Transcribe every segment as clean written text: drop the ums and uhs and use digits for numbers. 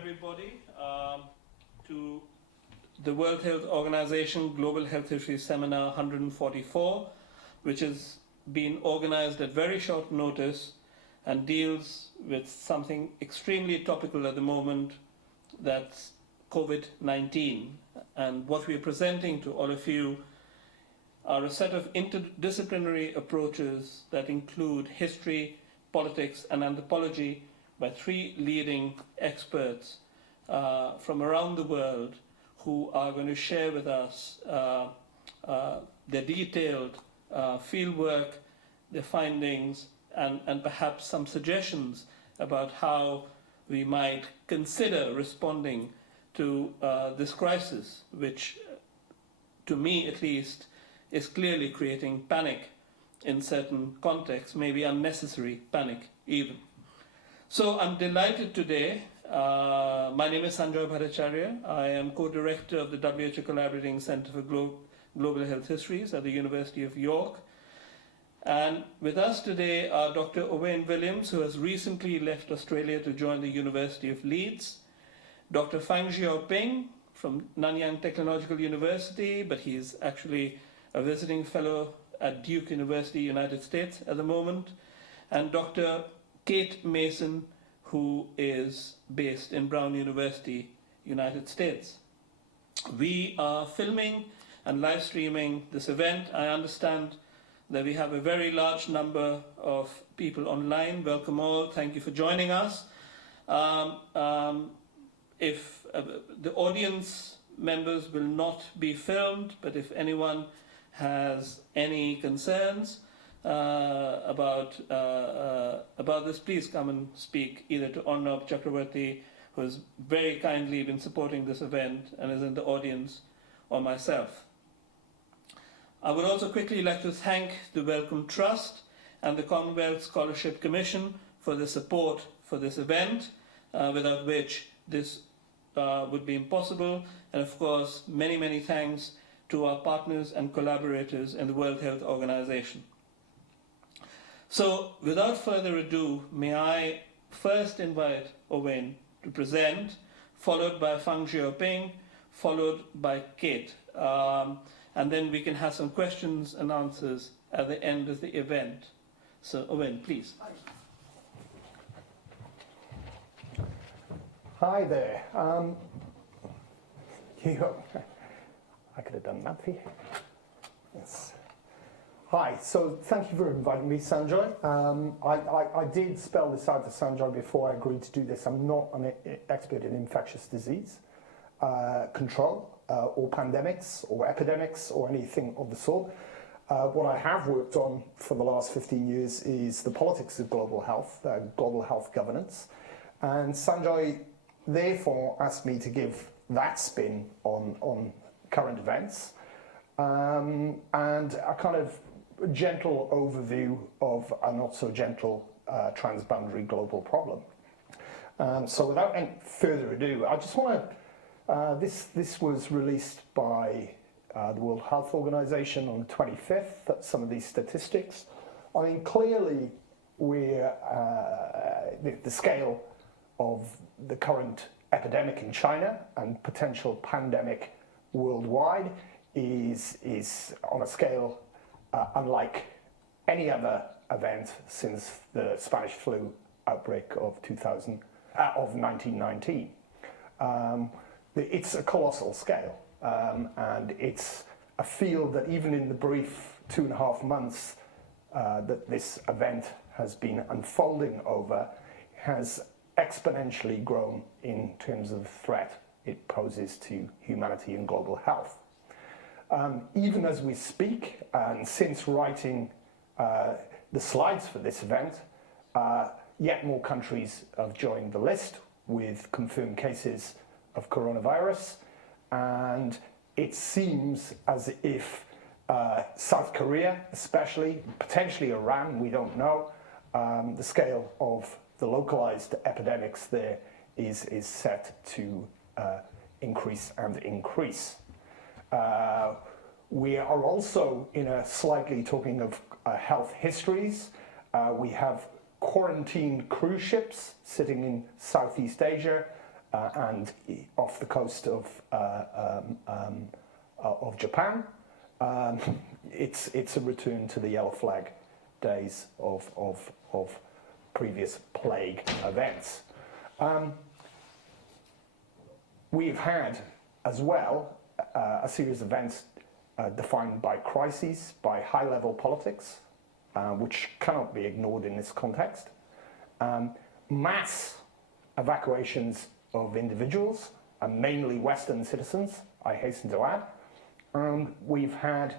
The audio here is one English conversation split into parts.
everybody to the World Health Organization Global Health History Seminar 144, which has been organized at very short notice and deals with something extremely topical at the moment, that's COVID-19. And what we're presenting to all of you are a set of interdisciplinary approaches that include history, politics, and anthropology by three leading experts from around the world who are going to share with us their detailed field work, their findings, and perhaps some suggestions about how we might consider responding to this crisis, which, to me at least, is clearly creating panic in certain contexts, maybe unnecessary panic even. So I'm delighted today. My name is Sanjoy Bhattacharya. I am co-director of the WHO Collaborating Center for Global Health Histories at the University of York. And with us today are Dr. Owain Wiliams, who has recently left Australia to join the University of Leeds, Dr. Fang Xiaoping from Nanyang Technological University, but he's actually a visiting fellow at Duke University, United States at the moment, and Dr. Kate Mason, who is based in Brown University, United States. We are filming and live streaming this event. I understand that we have a very large number of people online. Welcome all. Thank you for joining us. If the audience members will not be filmed, but if anyone has any concerns about this, please come and speak either to Arnab Chakravarti, who has very kindly been supporting this event and is in the audience, or myself. I would also quickly like to thank the Wellcome Trust and the Commonwealth Scholarship Commission for the support for this event, without which this would be impossible. And of course, many, many thanks to our partners and collaborators in the World Health Organization. So, without further ado, may I first invite Owain to present, followed by Fang Xiaoping, followed by Kate. And then we can have some questions and answers at the end of the event. So, Owain, please. Hi there. I could have done that for you. Yes. Hi, so thank you for inviting me, Sanjoy. I did spell this out for Sanjoy before I agreed to do this. I'm not an expert in infectious disease control or pandemics or epidemics or anything of the sort. What I have worked on for the last 15 years is the politics of global health governance. And Sanjoy therefore asked me to give that spin on current events and a kind of gentle overview of a not so gentle transboundary global problem. So without any further ado, I just want to, this was released by the World Health Organization on the 25th, some of these statistics. I mean, clearly we're, the scale of the current epidemic in China and potential pandemic worldwide is on a scale unlike any other event since the Spanish flu outbreak of 1919. It's a colossal scale, and it's a field that even in the brief 2.5 months that this event has been unfolding over has exponentially grown in terms of threat it poses to humanity and global health. Even as we speak, and since writing the slides for this event, yet more countries have joined the list with confirmed cases of coronavirus, and it seems as if South Korea, especially, potentially Iran, we don't know, the scale of the localized epidemics there is set to increase and increase. We are also in a slightly talking of health histories. We have quarantined cruise ships sitting in Southeast Asia and off the coast of Japan. It's a return to the yellow flag days of previous plague events. We've had as well a series of events defined by crises, by high-level politics, which cannot be ignored in this context. Mass evacuations of individuals, and mainly Western citizens, I hasten to add. We've had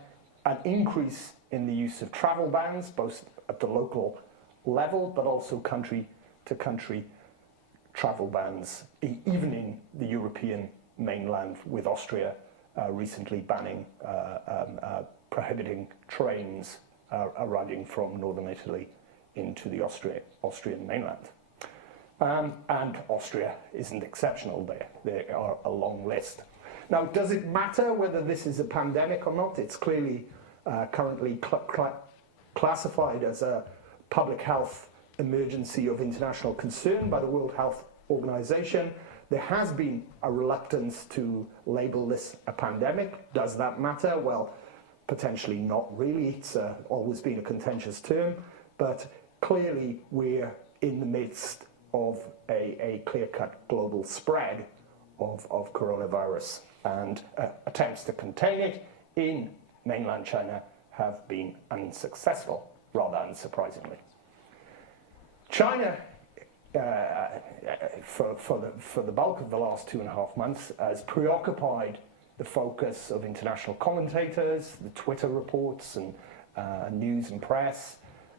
an increase in the use of travel bans, both at the local level, but also country-to-country travel bans, even in the European mainland, with Austria recently prohibiting trains arriving from northern Italy into the Austrian mainland. And Austria isn't exceptional there. There are a long list. Now, does it matter whether this is a pandemic or not? It's clearly currently classified as a public health emergency of international concern by the World Health Organization. There has been a reluctance to label this a pandemic. Does that matter? Well, potentially not really. It's always been a contentious term, but clearly we're in the midst of a clear-cut global spread of coronavirus, and attempts to contain it in mainland China have been unsuccessful, rather unsurprisingly. China, for the bulk of the last 2.5 months, has preoccupied the focus of international commentators, the Twitter reports and news and press,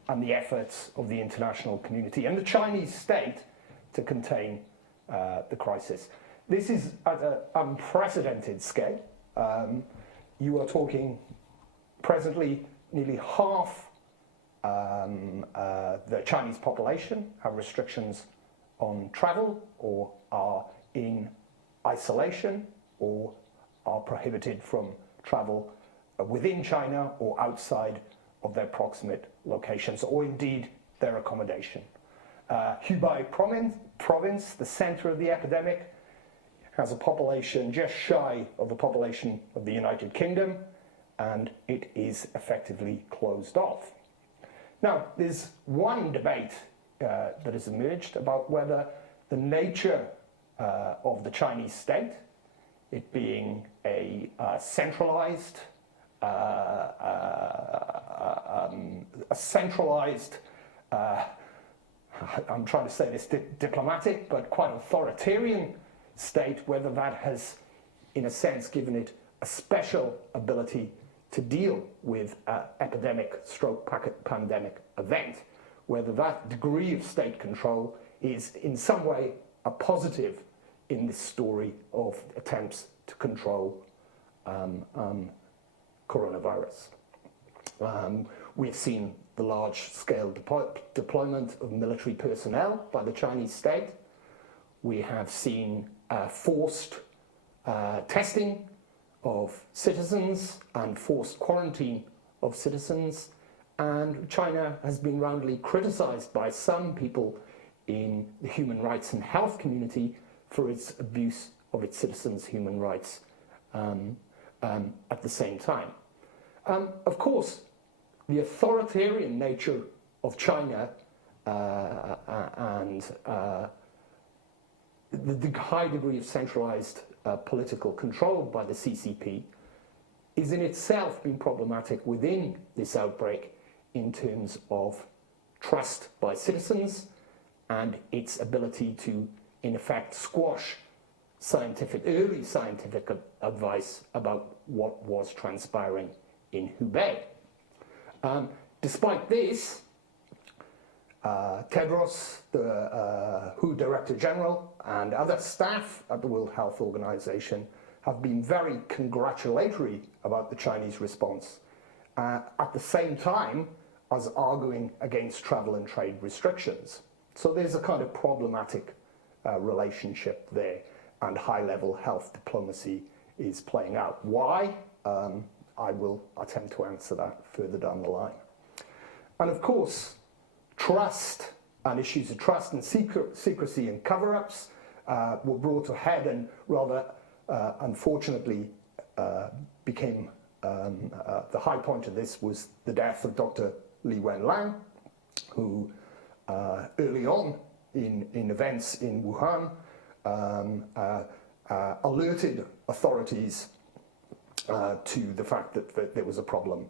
and the efforts of the international community and the Chinese state to contain the crisis. This is at an unprecedented scale. You are talking presently nearly half the Chinese population have restrictions on travel or are in isolation or are prohibited from travel within China or outside of their proximate locations, or indeed their accommodation. Hubei province, the center of the epidemic, has a population just shy of the population of the United Kingdom, and it is effectively closed off. Now, there's one debate that has emerged about whether the nature of the Chinese state, it being a centralized, I'm trying to say this diplomatic, but quite authoritarian state, whether that has, in a sense, given it a special ability to deal with epidemic / pandemic event, whether that degree of state control is in some way a positive in this story of attempts to control coronavirus. We've seen the large-scale deployment of military personnel by the Chinese state. We have seen forced testing of citizens and forced quarantine of citizens, and China has been roundly criticized by some people in the human rights and health community for its abuse of its citizens' human rights at the same time. Of course, the authoritarian nature of China and the high degree of centralized political control by the CCP is in itself been problematic within this outbreak in terms of trust by citizens and its ability to, in effect, squash early scientific advice about what was transpiring in Hubei. Despite this, Tedros, the WHO Director General, and other staff at the World Health Organization have been very congratulatory about the Chinese response, at the same time as arguing against travel and trade restrictions. So there's a kind of problematic relationship there, and high-level health diplomacy is playing out. Why? I will attempt to answer that further down the line. And of course, trust and issues of trust and secrecy and cover-ups were brought to a head and rather unfortunately became the high point of this was the death of Dr. Li Wenliang, who early on in events in Wuhan alerted authorities to the fact that there was a problem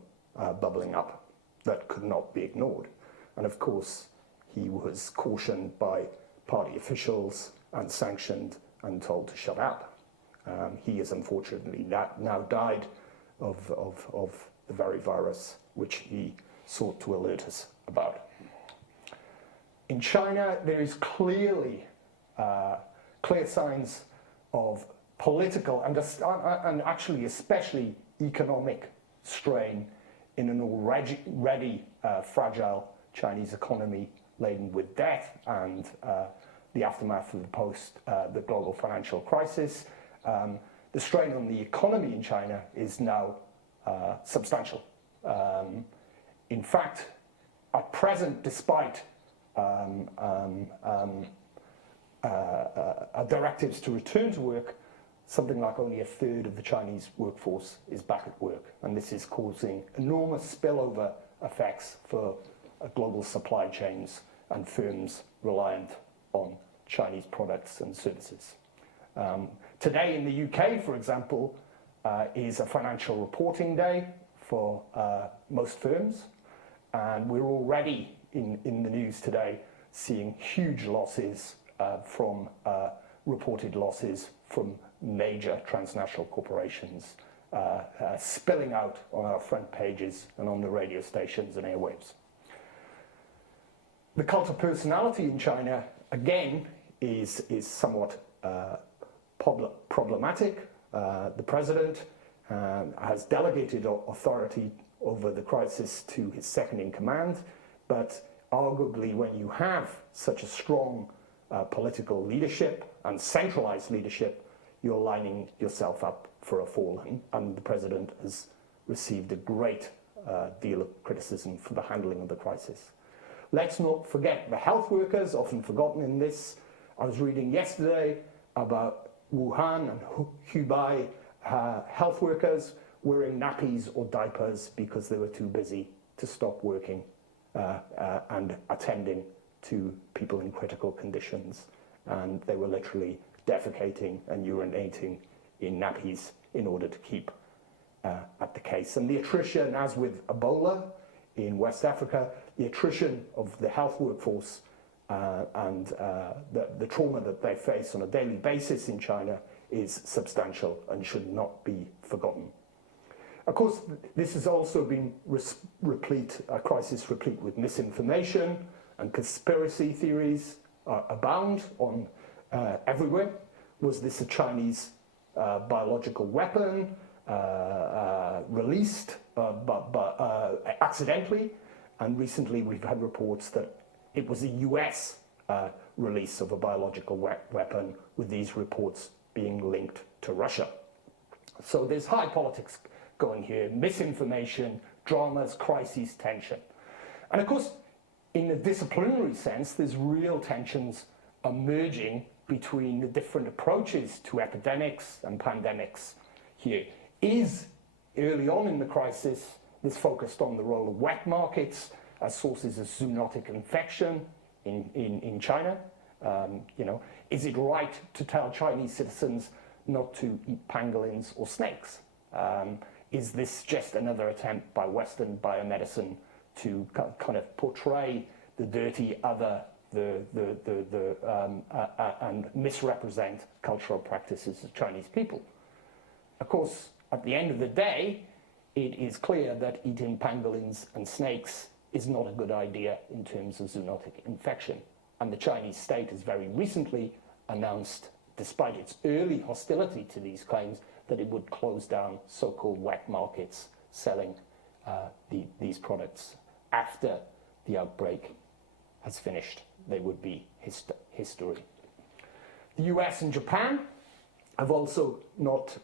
bubbling up that could not be ignored. And of course, he was cautioned by party officials and sanctioned and told to shut up. He has unfortunately now died of the very virus which he sought to alert us about. In China, there is clearly clear signs of political and actually especially economic strain in an already fragile Chinese economy laden with debt and the aftermath of the global financial crisis. The strain on the economy in China is now substantial. In fact, at present, despite directives to return to work, something like only a third of the Chinese workforce is back at work. And this is causing enormous spillover effects for global supply chains and firms reliant on Chinese products and services. Today in the UK, for example, is a financial reporting day for most firms. And we're already in the news today seeing huge losses from reported losses from major transnational corporations spilling out on our front pages and on the radio stations and airwaves. The cult of personality in China, again, is somewhat problematic. The president has delegated authority over the crisis to his second in command, but arguably when you have such a strong political leadership and centralized leadership, you're lining yourself up for a fall, and the president has received a great deal of criticism for the handling of the crisis. Let's not forget the health workers, often forgotten in this. I was reading yesterday about Wuhan and Hubei health workers wearing nappies or diapers because they were too busy to stop working and attending to people in critical conditions. And they were literally defecating and urinating in nappies in order to keep at the case. And the attrition, as with Ebola in West Africa, the attrition of the health workforce and the trauma that they face on a daily basis in China is substantial and should not be forgotten. Of course, this has also been a crisis replete with misinformation, and conspiracy theories abound on everywhere. Was this a Chinese biological weapon released accidentally? And recently we've had reports that it was a US release of a biological weapon, with these reports being linked to Russia. So there's high politics going here, misinformation, dramas, crises, tension. And of course, in a disciplinary sense, there's real tensions emerging between the different approaches to epidemics and pandemics here. Early on in the crisis, this focused on the role of wet markets as sources of zoonotic infection in China. Is it right to tell Chinese citizens not to eat pangolins or snakes? Is this just another attempt by Western biomedicine to kind of portray the dirty other, and misrepresent cultural practices of Chinese people? Of course, at the end of the day, it is clear that eating pangolins and snakes is not a good idea in terms of zoonotic infection. And the Chinese state has very recently announced, despite its early hostility to these claims, that it would close down so-called wet markets selling these products after the outbreak has finished. They would be history. The US and Japan have also not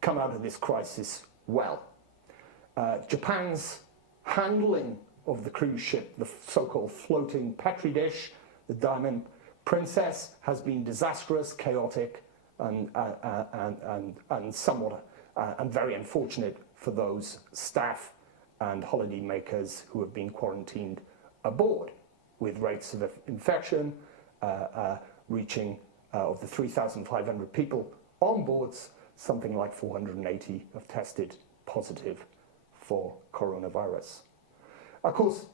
come out of this crisis well. Japan's handling of the cruise ship, the so-called floating Petri dish, the diamond process has been disastrous, chaotic, and somewhat and very unfortunate for those staff and holiday makers who have been quarantined aboard, with rates of infection reaching, of the 3,500 people on boards, something like 480 have tested positive for coronavirus. Of course,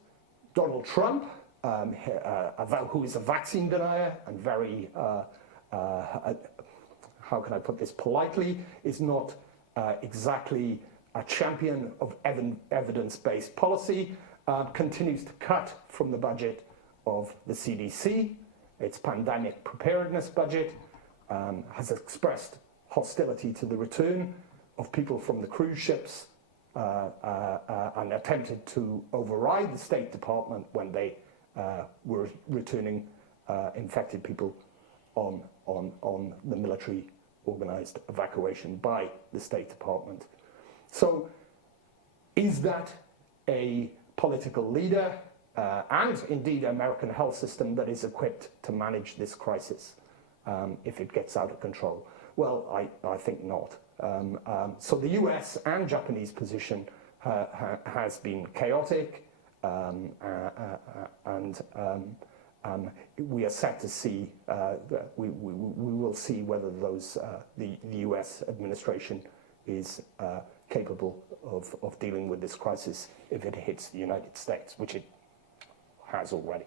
Donald Trump, who is a vaccine denier and very, how can I put this politely, is not exactly a champion of evidence-based policy, continues to cut from the budget of the CDC, its pandemic preparedness budget, has expressed hostility to the return of people from the cruise ships, and attempted to override the State Department when they were returning infected people on the military organized evacuation by the State Department. So is that a political leader and indeed an American health system that is equipped to manage this crisis if it gets out of control? Well, I think not. So the US and Japanese position has been chaotic, and we are set to see, we will see whether the US administration is capable of dealing with this crisis if it hits the United States, which it has already.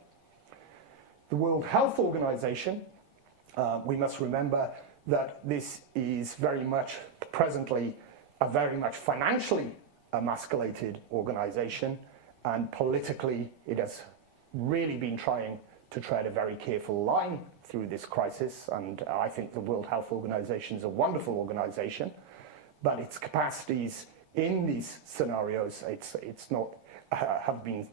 The World Health Organization, we must remember that this is very much presently a very much financially emasculated organization, and politically it has really been trying to tread a very careful line through this crisis. And I think the World Health Organization is a wonderful organization, but its capacities in these scenarios it's not have been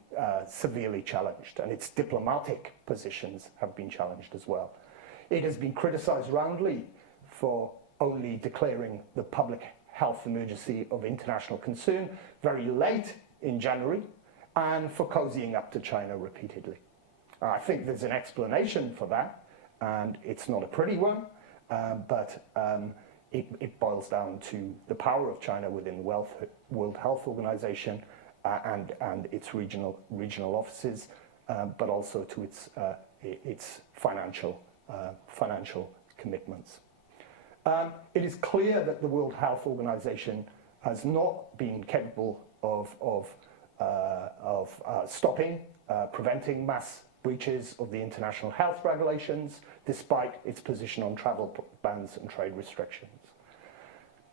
severely challenged, and its diplomatic positions have been challenged as well. It has been criticized roundly for only declaring the public health emergency of international concern very late in January, and for cozying up to China repeatedly. I think there's an explanation for that, and it's not a pretty one, but it boils down to the power of China within the World Health Organization and its regional offices, but also to its financial commitments. It is clear that the World Health Organization has not been capable of stopping, preventing mass breaches of the international health regulations, despite its position on travel bans and trade restrictions.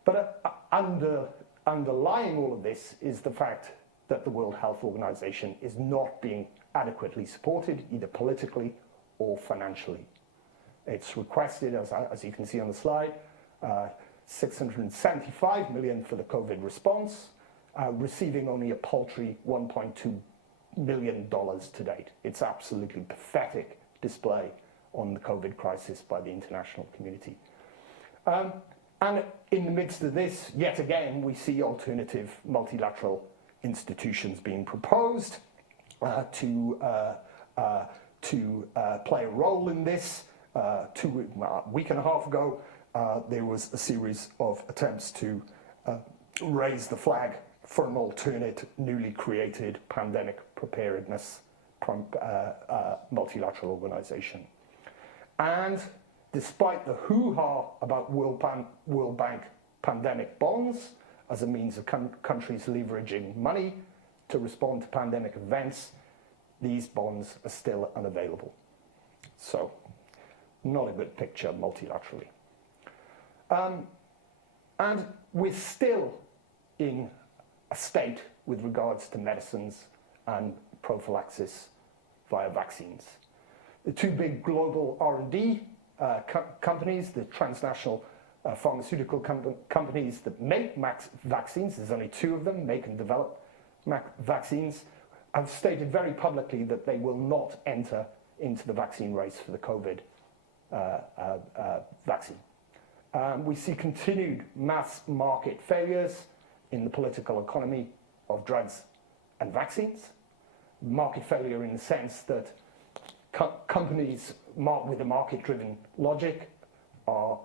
But underlying all of this is the fact that the World Health Organization is not being adequately supported, either politically or financially. It's requested, as you can see on the slide, $675 million for the COVID response, receiving only a paltry $1.2 million to date. It's absolutely pathetic display on the COVID crisis by the international community. And in the midst of this, yet again, we see alternative multilateral institutions being proposed to play a role in this. A week and a half ago, there was a series of attempts to raise the flag for an alternate, newly created pandemic preparedness multilateral organization. And despite the hoo-ha about World Bank pandemic bonds as a means of countries leveraging money to respond to pandemic events, these bonds are still unavailable. So, not a good picture multilaterally. And we're still in a state with regards to medicines and prophylaxis via vaccines. The two big global R&D companies, the transnational pharmaceutical companies that make vaccines, there's only two of them, make and develop vaccines, have stated very publicly that they will not enter into the vaccine race for the COVID vaccine. We see continued mass market failures in the political economy of drugs and vaccines. Market failure in the sense that companies with a market-driven logic are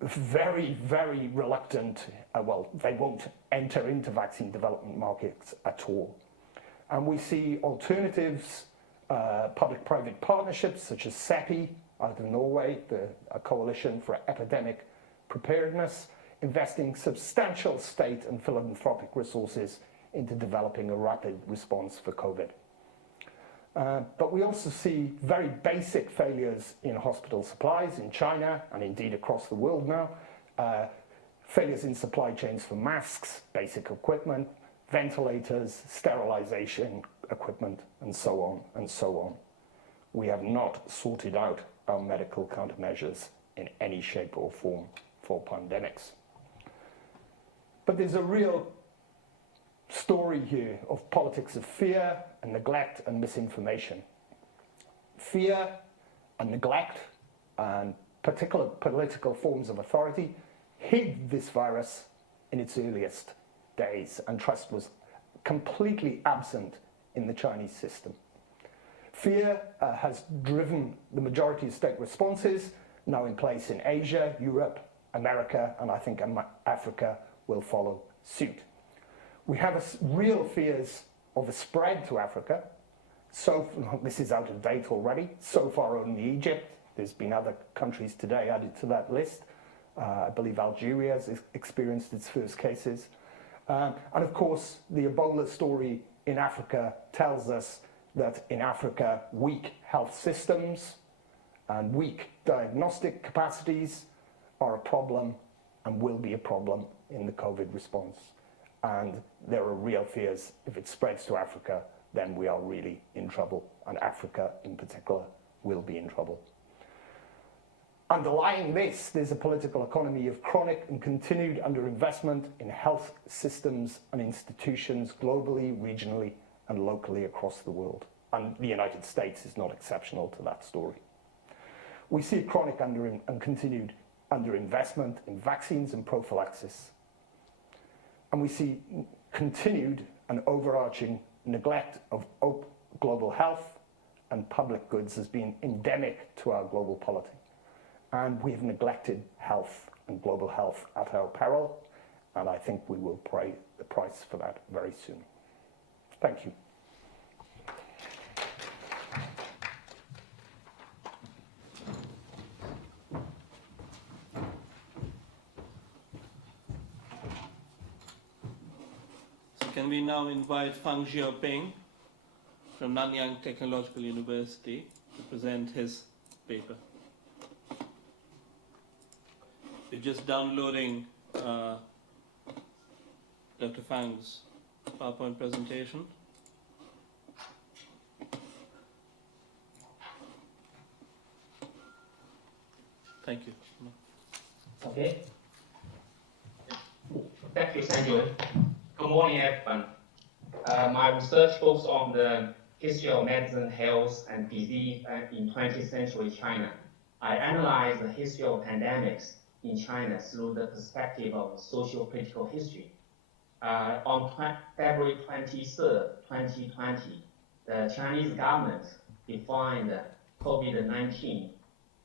very, very reluctant. Well, they won't enter into vaccine development markets at all. And we see alternatives, public-private partnerships such as CEPI out of Norway, a coalition for epidemic preparedness, investing substantial state and philanthropic resources into developing a rapid response for COVID. But we also see very basic failures in hospital supplies in China and indeed across the world now. Failures in supply chains for masks, basic equipment, ventilators, sterilization equipment, and so on and so on. We have not sorted out our medical countermeasures in any shape or form for pandemics. But there's a real story here of politics of fear and neglect and misinformation. Fear and neglect and particular political forms of authority hid this virus in its earliest days, and trust was completely absent in the Chinese system. Fear has driven the majority of state responses now in place in Asia, Europe, America, and I think Africa will follow suit. We have real fears of a spread to Africa. So this is out of date already. So far only Egypt. There's been other countries today added to that list. I believe Algeria has experienced its first cases. And of course, the Ebola story in Africa tells us that in Africa, weak health systems and weak diagnostic capacities are a problem and will be a problem in the COVID response. And there are real fears if it spreads to Africa, then we are really in trouble, and Africa in particular will be in trouble. Underlying this, there's a political economy of chronic and continued underinvestment in health systems and institutions globally, regionally, and locally across the world. And the United States is not exceptional to that story. We see chronic and continued underinvestment in vaccines and prophylaxis. And we see continued and overarching neglect of global health and public goods as being endemic to our global polity. And we have neglected health and global health at our peril, and I think we will pay the price for that very soon. Thank you. Can we now invite Fang Xiaoping from Nanyang Technological University to present his paper. We're just downloading Dr. Fang's PowerPoint presentation. Thank you. Okay. Thank you, Sanjay. Good morning, everyone. My research focuses on the history of medicine, health, and disease in 20th century China. I analyze the history of pandemics in China through the perspective of socio-political history. On February 23rd, 2020, the Chinese government defined COVID-19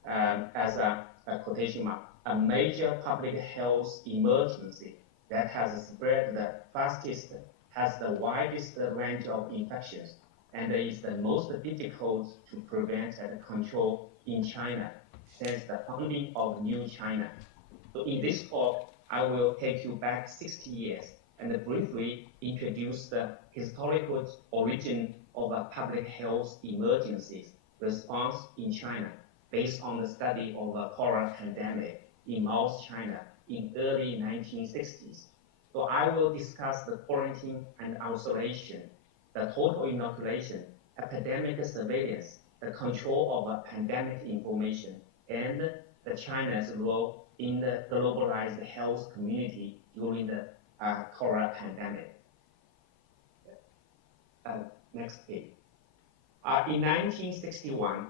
as a quotation mark, a major public health emergency that has spread the fastest, has the widest range of infections, and is the most difficult to prevent and control in China since the founding of New China. So in this talk, I will take you back 60 years and briefly introduce the historical origin of a public health emergencies response in China based on the study of a cholera pandemic in South China in early 1960s. So I will discuss the quarantine and isolation, the total inoculation, epidemic surveillance, the control of pandemic information, and the China's role in the globalized health community during the cholera pandemic. Next page. In 1961,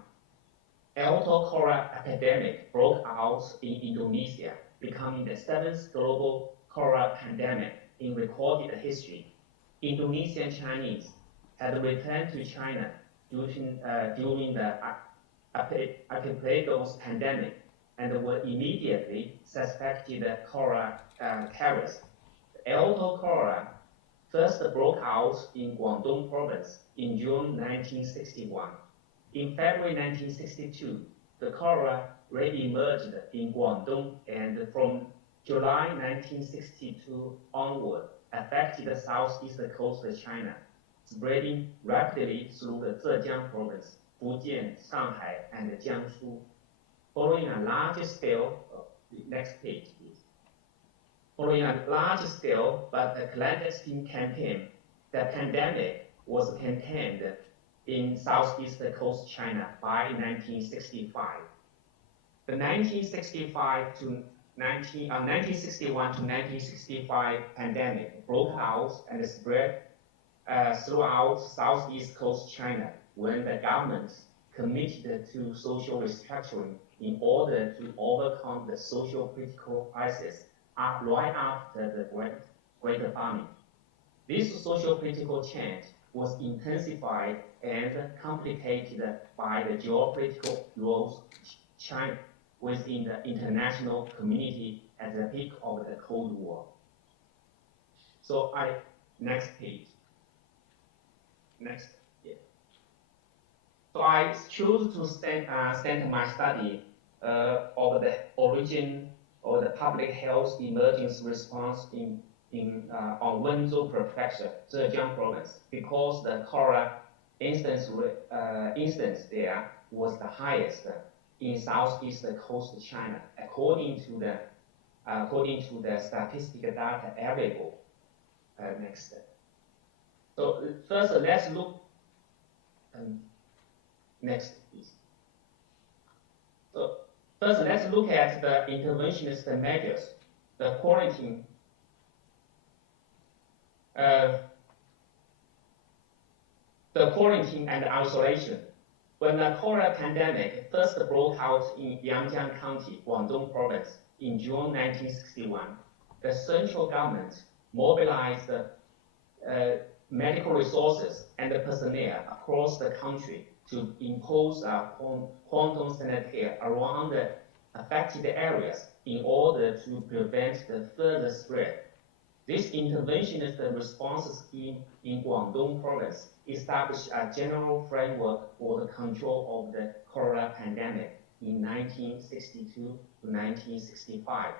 Alto cholera epidemic broke out in Indonesia, becoming the 7th global cholera pandemic in recorded history. Indonesian Chinese had returned to China during the Archipelago's pandemic and were immediately suspected cholera carriers. Alto cholera first broke out in Guangdong province in June 1961. In February 1962, the cholera re-emerged in Guangdong and from July 1962 onward affected the southeast coast of China, spreading rapidly through the Zhejiang province, Fujian, Shanghai, and Jiangsu. Following a large scale, next page please. Following a large scale but a clandestine campaign, the pandemic was contained in southeast coast China by 1965. The 1961 to 1965 pandemic broke out and spread throughout southeast coast China when the government committed to social restructuring in order to overcome the social political crisis right after the Great Famine. This social political change was intensified and complicated by the geopolitical roles China within the international community at the peak of the Cold War. So next page. Next, yeah. So I choose to center my study of the origin of the public health emergency response on Wenzhou Prefecture, Zhejiang province, because the cholera instance there was the highest in southeast coast of China, according to the statistical data available. Next. So first, let's look. Next, please. So first, let's look at the interventionist measures, the quarantine. The quarantine and isolation. When the cholera pandemic first broke out in Yangjiang County, Guangdong province, in June 1961, the central government mobilized medical resources and personnel across the country to impose a cordon sanitaire around the affected areas in order to prevent the further spread. This interventionist response scheme in Guangdong province established a general framework for the control of the cholera pandemic in 1962 to 1965.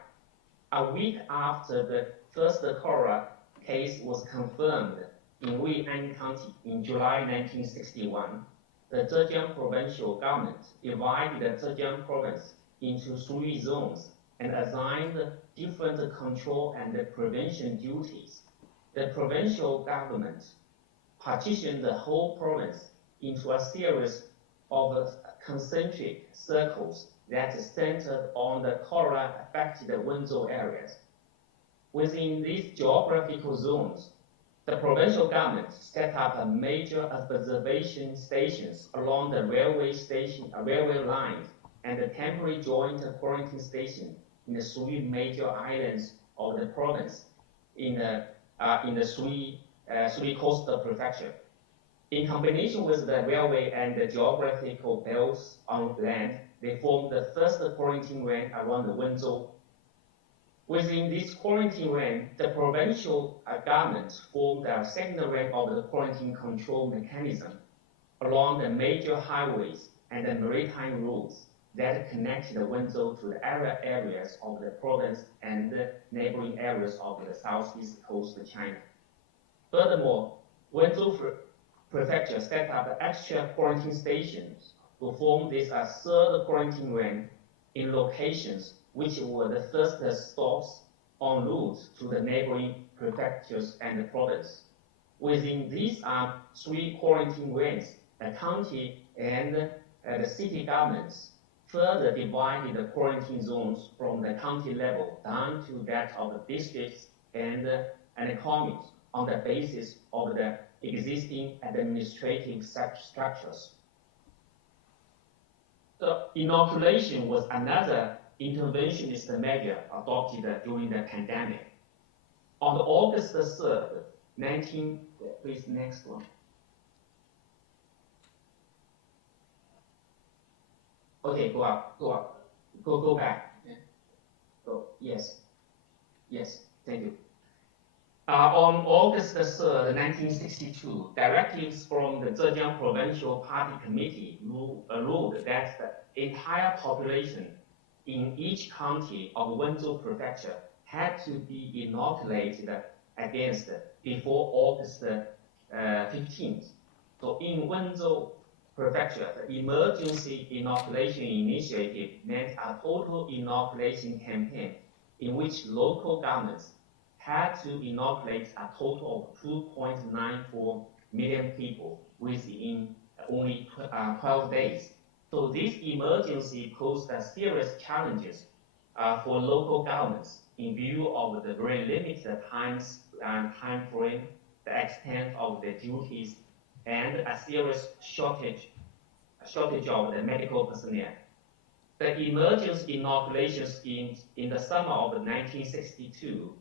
A week after the first cholera case was confirmed in Wiliams County in July 1961, the Zhejiang provincial government divided the Zhejiang province into 3 zones and assigned different control and prevention duties. The provincial government partitioned the whole province into a series of concentric circles that centered on the cholera-affected Wenzhou areas. Within these geographical zones, the provincial government set up major observation stations along the railway lines and a temporary joint quarantine station in the 3 major islands of the province in the 3 coastal prefectures. In combination with the railway and the geographical belts on land, they formed the first quarantine ring around the Wenzhou. Within this quarantine ring, the provincial government formed a second ring of the quarantine control mechanism along the major highways and the maritime routes that connected Wenzhou to the area areas of the province and the neighboring areas of the southeast coast of China. Furthermore, Wenzhou Prefecture set up extra quarantine stations to form this third quarantine ring in locations which were the first stops en route to the neighboring prefectures and the province. Within these 3 quarantine rings, the county and the city governments further divided the quarantine zones from the county level down to that of the districts and communes on the basis of the existing administrative structures. The inoculation was another interventionist measure adopted during the pandemic. On August 3rd, please next one. Okay, go up, go back. Yeah. Go, yes, thank you. On August 3rd, 1962, directives from the Zhejiang Provincial Party Committee ruled that the entire population in each county of Wenzhou Prefecture had to be inoculated against before August 15th. So in Wenzhou Prefecture, the emergency inoculation initiative meant a total inoculation campaign in which local governments had to inoculate a total of 2.94 million people within only 12 days. So this emergency posed serious challenges for local governments in view of the very limited time frame, the extent of the duties, and a serious shortage of the medical personnel. The emergency inoculation schemes in the summer of 1962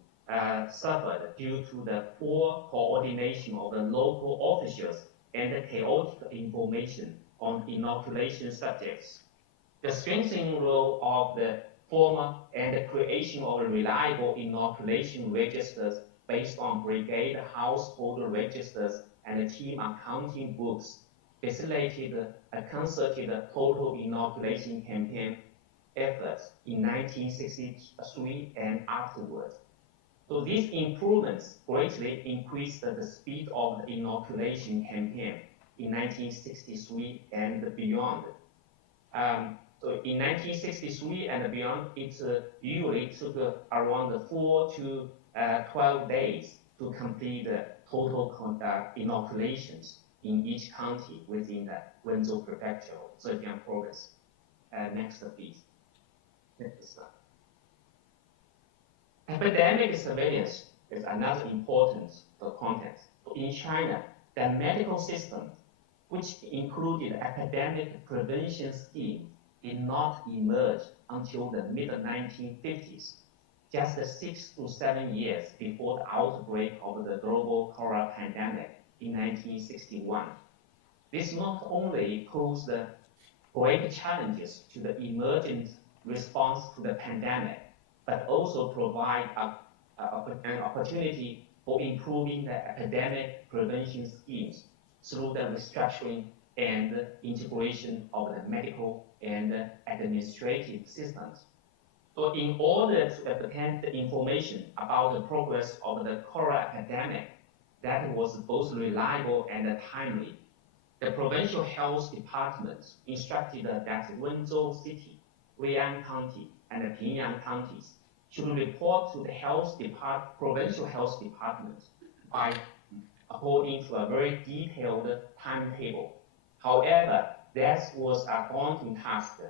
suffered due to the poor coordination of the local officials and the chaotic information on inoculation subjects. The strengthening role of the former and the creation of reliable inoculation registers based on brigade household registers and team accounting books facilitated a concerted total inoculation campaign efforts in 1963 and afterwards. So these improvements greatly increased the speed of the inoculation campaign in 1963 and beyond. So in 1963 and beyond, it usually took around 4 to 12 days to complete the total inoculations in each county within the Wenzhou Prefecture of Zhejiang Province. Next, please. Next slide. Epidemic surveillance is another important context. In China, the medical system, which included epidemic prevention scheme, did not emerge until the mid-1950s, just 6 to 7 years before the outbreak of the global cholera pandemic in 1961. This not only posed great challenges to the emergent response to the pandemic, but also provide an opportunity for improving the epidemic prevention schemes through the restructuring and integration of the medical and administrative systems. So in order to obtain the information about the progress of the cholera epidemic that was both reliable and timely, the provincial health departments instructed that Wenzhou City, Weian County, and Pingyang counties should report to the provincial health department according to a very detailed timetable. However, that was a daunting task.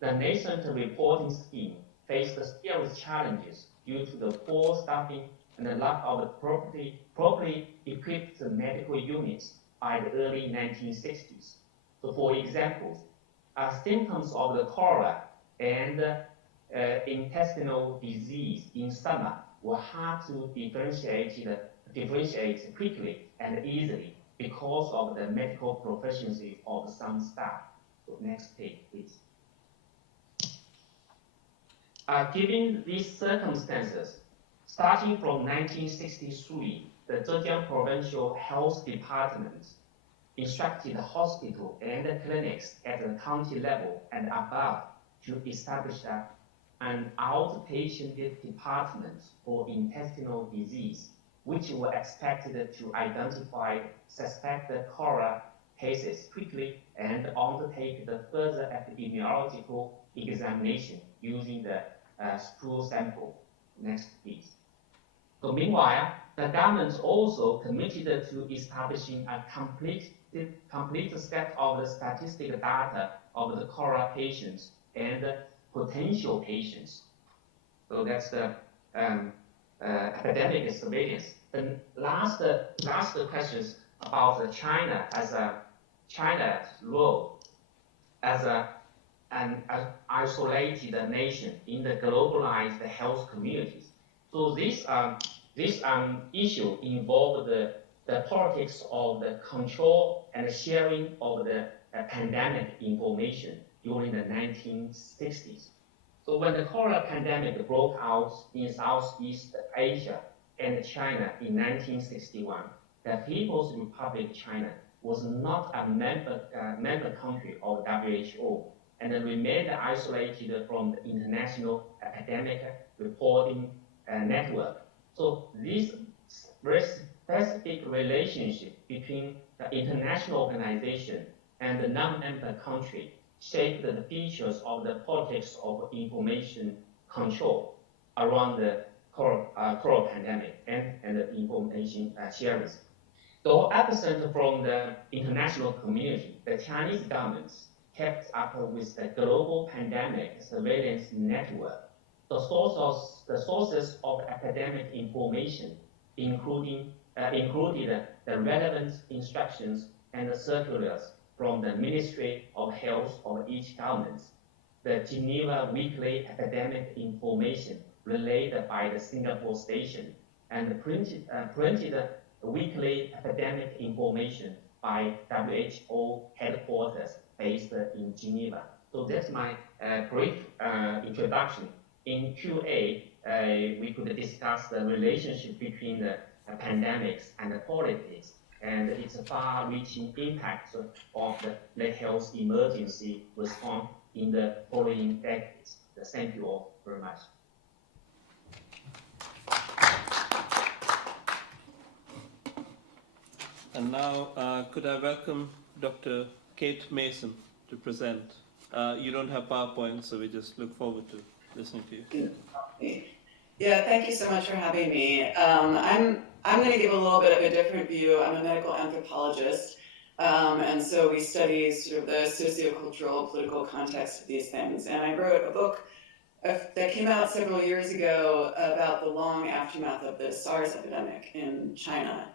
The nascent reporting scheme faced serious challenges due to the poor staffing and the lack of properly equipped medical units by the early 1960s. So for example, symptoms of the cholera and intestinal disease in summer were hard to differentiate quickly and easily because of the medical proficiency of some staff. So next page, please. Given these circumstances, starting from 1963, the Zhejiang Provincial Health Department instructed hospital and clinics at the county level and above to establish an outpatient department for intestinal disease, which were expected to identify suspected cholera cases quickly and undertake the further epidemiological examination using the stool sample. Next, please. So meanwhile, the government also committed to establishing a complete set of the statistical data of the cholera patients and potential patients. So that's the epidemic surveillance. The last questions about China as China's role as an isolated nation in the globalized health communities. So this issue involved the politics of the control and sharing of the pandemic information during the 1960s. So when the cholera pandemic broke out in Southeast Asia and China in 1961, the People's Republic of China was not a member country of WHO and remained isolated from the international epidemic reporting network. So this very specific relationship between the international organization and the non-member country shaped the features of the politics of information control around the cholera pandemic and the information sharing. Though absent from the international community, the Chinese governments kept up with the global pandemic surveillance network. The sources of academic information included the relevant instructions and circulars from the Ministry of Health of each government, the Geneva Weekly Academic Information relayed by the Singapore station, and the printed weekly academic information by WHO headquarters based in Geneva. So that's my brief introduction. In QA, we could discuss the relationship between the pandemics and the politics and its far-reaching impacts of the health emergency response in the following decades. Thank you all very much. And now, could I welcome Dr. Kate Mason to present? You don't have PowerPoint, so we just look forward to listening to you. Yeah, thank you so much for having me. I'm going to give a little bit of a different view. I'm a medical anthropologist, and so we study sort of the sociocultural, political context of these things. And I wrote a book that came out several years ago about the long aftermath of the SARS epidemic in China.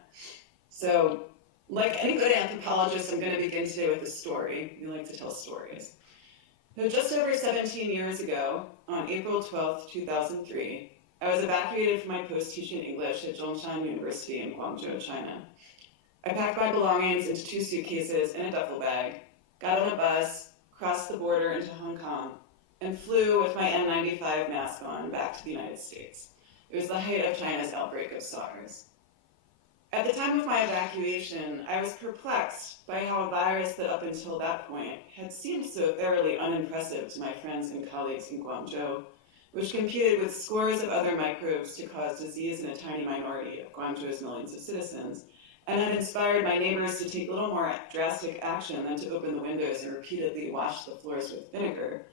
So, like any good anthropologist, I'm going to begin today with a story. We like to tell stories. So just over 17 years ago, on April 12th, 2003, I was evacuated from my post teaching English at Zhongshan University in Guangzhou, China. I packed my belongings into 2 suitcases and a duffel bag, got on a bus, crossed the border into Hong Kong, and flew with my N95 mask on back to the United States. It was the height of China's outbreak of SARS. At the time of my evacuation, I was perplexed by how a virus that up until that point had seemed so thoroughly unimpressive to my friends and colleagues in Guangzhou, which competed with scores of other microbes to cause disease in a tiny minority of Guangzhou's millions of citizens, and had inspired my neighbors to take little more drastic action than to open the windows and repeatedly wash the floors with vinegar.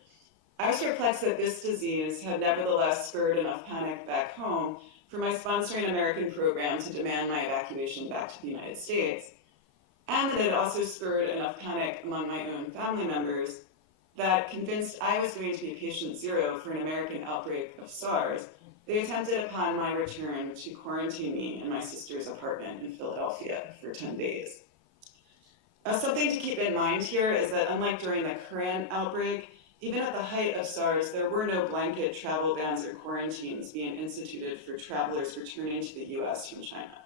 I was perplexed that this disease had nevertheless spurred enough panic back home for my sponsoring American program to demand my evacuation back to the United States, and that it also spurred enough panic among my own family members that, convinced I was going to be patient zero for an American outbreak of SARS, they attempted upon my return to quarantine me in my sister's apartment in Philadelphia for 10 days. Now, something to keep in mind here is that unlike during the current outbreak, even at the height of SARS, there were no blanket travel bans or quarantines being instituted for travelers returning to the US from China.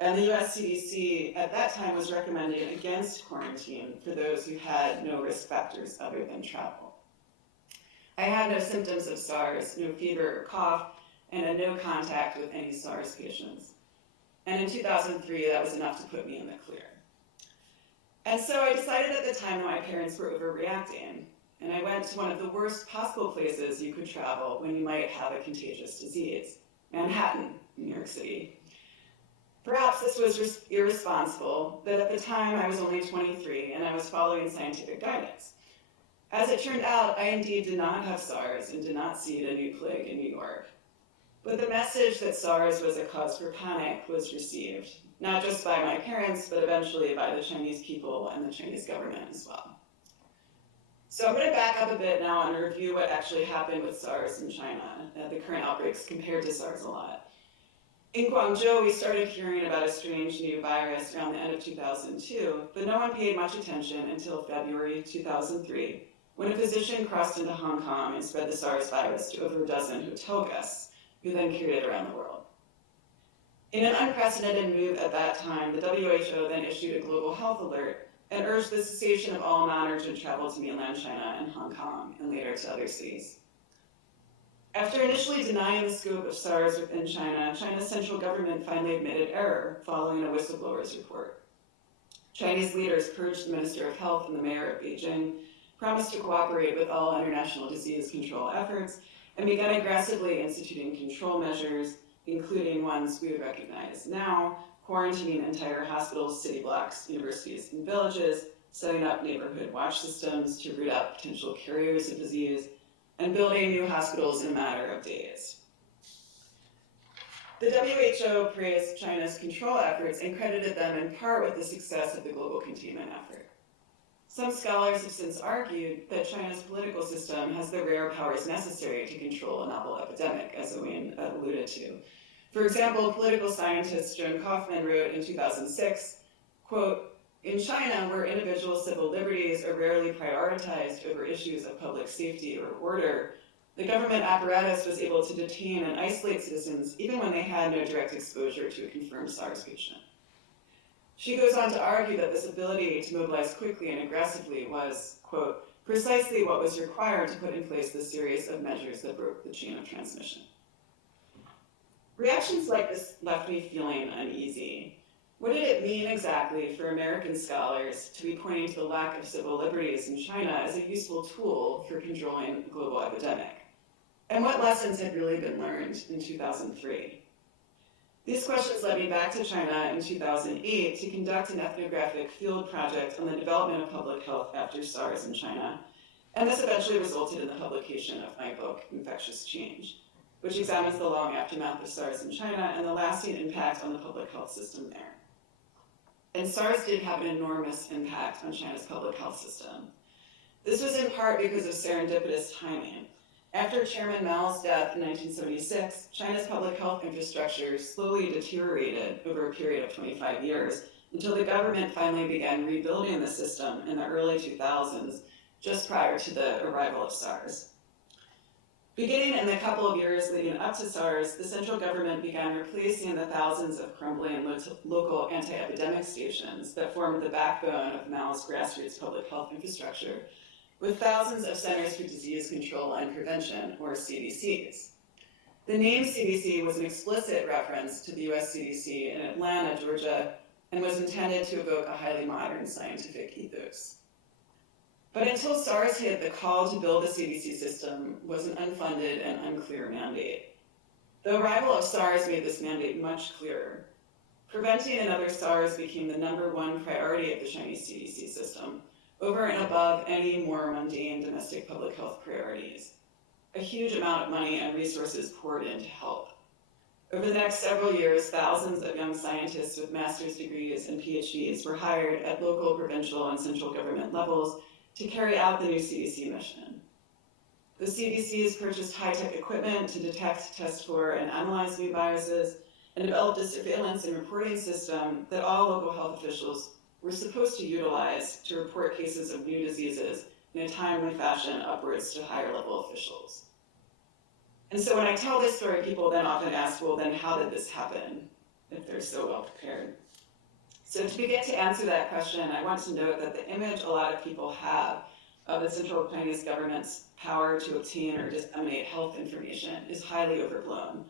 And the US CDC at that time was recommending against quarantine for those who had no risk factors other than travel. I had no symptoms of SARS, no fever or cough, and had no contact with any SARS patients. And in 2003, that was enough to put me in the clear. And so I decided at the time that my parents were overreacting, and I went to one of the worst possible places you could travel when you might have a contagious disease, Manhattan, New York City. Perhaps this was irresponsible, but at the time I was only 23 and I was following scientific guidance. As it turned out, I indeed did not have SARS and did not see the new plague in New York. But the message that SARS was a cause for panic was received, not just by my parents, but eventually by the Chinese people and the Chinese government as well. So I'm going to back up a bit now and review what actually happened with SARS in China, the current outbreaks compared to SARS a lot. In Guangzhou, we started hearing about a strange new virus around the end of 2002, but no one paid much attention until February 2003, when a physician crossed into Hong Kong and spread the SARS virus to over a dozen hotel guests, who then carried it around the world. In an unprecedented move at that time, the WHO then issued a global health alert and urged the cessation of all non-urgent travel to mainland China and Hong Kong, and later to other cities. After initially denying the scope of SARS within China, China's central government finally admitted error following a whistleblower's report. Chinese leaders purged the Minister of Health and the mayor of Beijing, promised to cooperate with all international disease control efforts, and began aggressively instituting control measures, including ones we would recognize now, quarantining entire hospitals, city blocks, universities, and villages, setting up neighborhood watch systems to root out potential carriers of disease, and building new hospitals in a matter of days. The WHO praised China's control efforts and credited them in part with the success of the global containment effort. Some scholars have since argued that China's political system has the rare powers necessary to control a novel epidemic, as Owain alluded to. For example, political scientist Joan Kaufman wrote in 2006, quote, "In China, where individual civil liberties are rarely prioritized over issues of public safety or order, the government apparatus was able to detain and isolate citizens even when they had no direct exposure to a confirmed SARS patient." She goes on to argue that this ability to mobilize quickly and aggressively was, quote, "precisely what was required to put in place the series of measures that broke the chain of transmission." Reactions like this left me feeling uneasy. What did it mean exactly for American scholars to be pointing to the lack of civil liberties in China as a useful tool for controlling a global epidemic? And what lessons had really been learned in 2003? These questions led me back to China in 2008 to conduct an ethnographic field project on the development of public health after SARS in China, and this eventually resulted in the publication of my book, Infectious Change, which examines the long aftermath of SARS in China and the lasting impact on the public health system there. And SARS did have an enormous impact on China's public health system. This was in part because of serendipitous timing. After Chairman Mao's death in 1976, China's public health infrastructure slowly deteriorated over a period of 25 years until the government finally began rebuilding the system in the early 2000s, just prior to the arrival of SARS. Beginning in the couple of years leading up to SARS, the central government began replacing the thousands of crumbling local anti-epidemic stations that formed the backbone of Mao's grassroots public health infrastructure with thousands of centers for disease control and prevention, or CDCs. The name CDC was an explicit reference to the US CDC in Atlanta, Georgia, and was intended to evoke a highly modern scientific ethos. But until SARS hit, the call to build a CDC system was an unfunded and unclear mandate. The arrival of SARS made this mandate much clearer. Preventing another SARS became the #1 priority of the Chinese CDC system, over and above any more mundane domestic public health priorities. A huge amount of money and resources poured in to help. Over the next several years, thousands of young scientists with master's degrees and PhDs were hired at local, provincial, and central government levels to carry out the new CDC mission. The CDCs purchased high-tech equipment to detect, test for, and analyze new viruses, and developed a surveillance and reporting system that all local health officials were supposed to utilize to report cases of new diseases in a timely fashion upwards to higher-level officials. And so when I tell this story, people then often ask, well, then how did this happen if they're so well prepared? So to begin to answer that question, I want to note that the image a lot of people have of the central Chinese government's power to obtain or disseminate health information is highly overblown.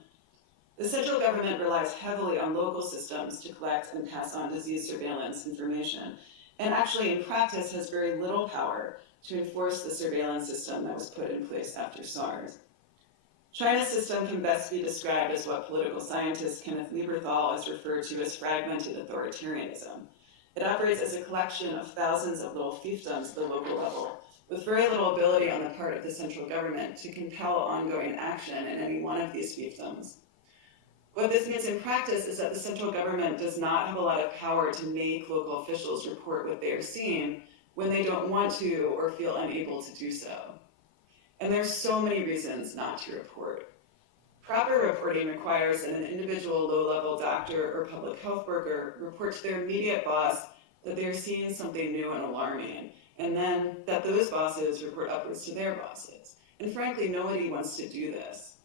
The central government relies heavily on local systems to collect and pass on disease surveillance information, and actually in practice has very little power to enforce the surveillance system that was put in place after SARS. China's system can best be described as what political scientist Kenneth Lieberthal has referred to as fragmented authoritarianism. It operates as a collection of thousands of little fiefdoms at the local level, with very little ability on the part of the central government to compel ongoing action in any one of these fiefdoms. What this means in practice is that the central government does not have a lot of power to make local officials report what they are seeing when they don't want to or feel unable to do so. And there's so many reasons not to report. Proper reporting requires that an individual low-level doctor or public health worker report to their immediate boss that they're seeing something new and alarming, and then that those bosses report upwards to their bosses. And frankly, nobody wants to do this.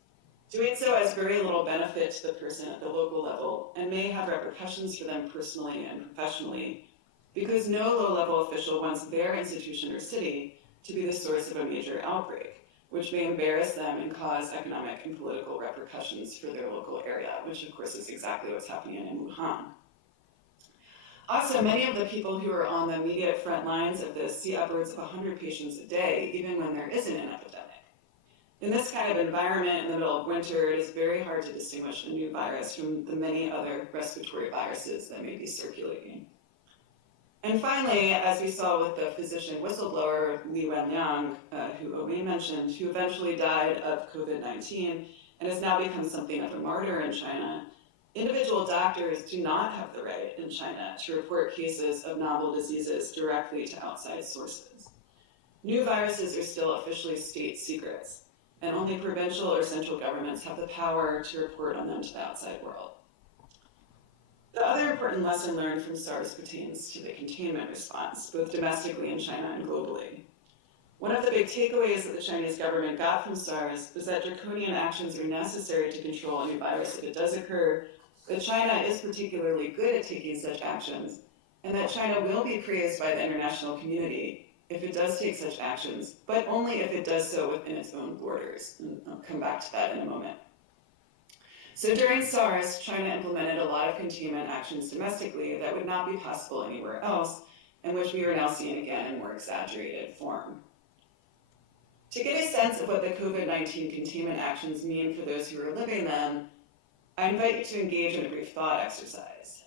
Doing so has very little benefit to the person at the local level and may have repercussions for them personally and professionally, because no low-level official wants their institution or city to be the source of a major outbreak, which may embarrass them and cause economic and political repercussions for their local area, which of course is exactly what's happening in Wuhan. Also, many of the people who are on the immediate front lines of this see upwards of 100 patients a day, even when there isn't an epidemic. In this kind of environment in the middle of winter, it is very hard to distinguish a new virus from the many other respiratory viruses that may be circulating. And finally, as we saw with the physician whistleblower Li Wenliang, who Owain mentioned, who eventually died of COVID-19 and has now become something of a martyr in China, individual doctors do not have the right in China to report cases of novel diseases directly to outside sources. New viruses are still officially state secrets, and only provincial or central governments have the power to report on them to the outside world. The other important lesson learned from SARS pertains to the containment response, both domestically in China and globally. One of the big takeaways that the Chinese government got from SARS was that draconian actions are necessary to control a new virus if it does occur, that China is particularly good at taking such actions, and that China will be praised by the international community if it does take such actions, but only if it does so within its own borders. And I'll come back to that in a moment. So during SARS, China implemented a lot of containment actions domestically that would not be possible anywhere else, and which we are now seeing again in more exaggerated form. To get a sense of what the COVID-19 containment actions mean for those who are living them, I invite you to engage in a brief thought exercise.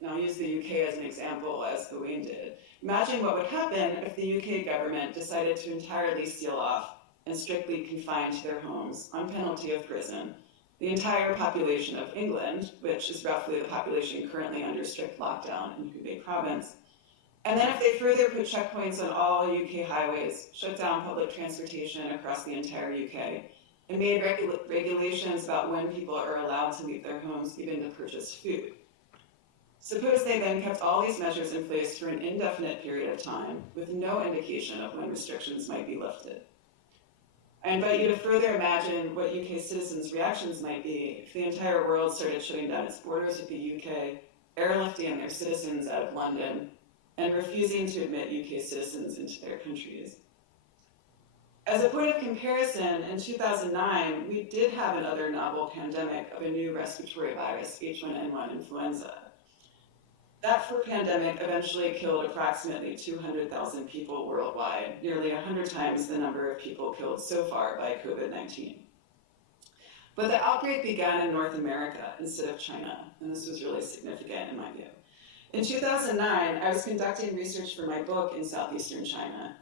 And I'll use the UK as an example, as Owain did. Imagine what would happen if the UK government decided to entirely seal off and strictly confine to their homes, on penalty of prison, the entire population of England, which is roughly the population currently under strict lockdown in Hubei province. And then if they further put checkpoints on all UK highways, shut down public transportation across the entire UK, and made regulations about when people are allowed to leave their homes, even to purchase food. Suppose they then kept all these measures in place for an indefinite period of time, with no indication of when restrictions might be lifted. I invite you to further imagine what UK citizens' reactions might be if the entire world started shutting down its borders with the UK, airlifting their citizens out of London, and refusing to admit UK citizens into their countries. As a point of comparison, in 2009, we did have another novel pandemic of a new respiratory virus, H1N1 influenza. That pandemic eventually killed approximately 200,000 people worldwide, nearly 100 times the number of people killed so far by COVID-19. But the outbreak began in North America instead of China, and this was really significant in my view. In 2009, I was conducting research for my book in southeastern China,